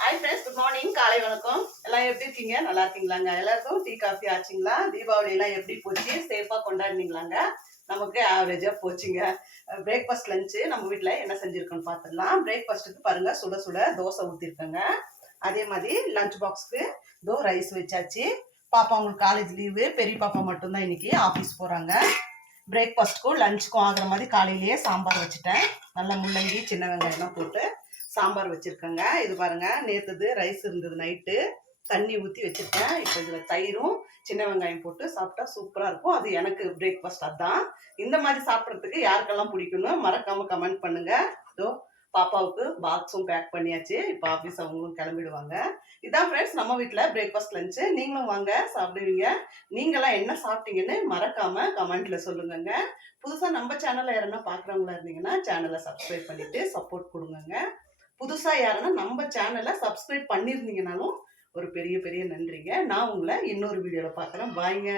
Hi friends, good morning. காலை வணக்கம். எல்லாம் எப்படி இருக்கீங்க? நல்லா இருக்கீங்களாங்க? எல்லாருக்கும் டீ காஃபி ஆச்சுங்களா? தீபாவளி எல்லாம் எப்படி போச்சு? சேஃபா கொண்டாடினீங்களாங்க? நமக்கு ஆவரேஜா போச்சுங்க. பிரேக்ஃபாஸ்ட் லஞ்சு நம்ம வீட்டில் என்ன செஞ்சுருக்கோன்னு பார்த்துடலாம். பிரேக்ஃபாஸ்ட்டுக்கு பாருங்க, சுட சுட தோசை ஊற்றிருக்கேங்க. அதே மாதிரி லஞ்ச் பாக்ஸ்க்கு ரைஸ் வச்சாச்சு. பாப்பா உங்களுக்கு காலேஜ் லீவு, பெரிய பாப்பா மட்டும்தான் இன்னைக்கு ஆஃபீஸ் போகிறாங்க. பிரேக்ஃபாஸ்ட்டுக்கும் லஞ்சுக்கும் ஆகிற மாதிரி காலையிலேயே சாம்பார் வச்சுட்டேன். நல்லா முள்ளங்கி சின்ன வெங்காயம்லாம் போட்டு சாம்பார் வச்சுருக்கேங்க. இது பாருங்கள், நேற்றுது ரைஸ் இருந்தது, நைட்டு தண்ணி ஊற்றி வச்சுருக்கேன். இப்போ இதில் தயிரும் சின்ன வெங்காயம் போட்டு சாப்பிட்டா சூப்பராக இருக்கும். அது எனக்கு பிரேக்ஃபாஸ்ட். அதுதான். இந்த மாதிரி சாப்பிட்றதுக்கு யாருக்கெல்லாம் பிடிக்கணும் மறக்காமல் கமெண்ட் பண்ணுங்கள். இதோ பாப்பாவுக்கு பாக்ஸும் பேக் பண்ணியாச்சு. இப்போ ஆஃபீஸ் அவங்களும் கிளம்பிடுவாங்க. இதான் ஃப்ரெண்ட்ஸ் நம்ம வீட்டில் பிரேக்ஃபாஸ்ட் லஞ்சு. நீங்களும் வாங்க சாப்பிடுவீங்க. நீங்களாம் என்ன சாப்பிட்டீங்கன்னு மறக்காமல் கமெண்ட்டில் சொல்லுங்கங்க. புதுசாக நம்ம சேனலை யாருன்னா பார்க்குறவங்களா இருந்தீங்கன்னா சேனலை சப்ஸ்கிரைப் பண்ணிவிட்டு சப்போர்ட் கொடுங்கங்க. புதுசாக யாருன்னா நம்ம சேனலை சப்ஸ்கிரைப் பண்ணியிருந்தீங்கனாலும் ஒரு பெரிய பெரிய நன்றிங்க. நான் உங்களை இன்னொரு வீடியோவில் பார்க்குறேன். பாய்ங்க.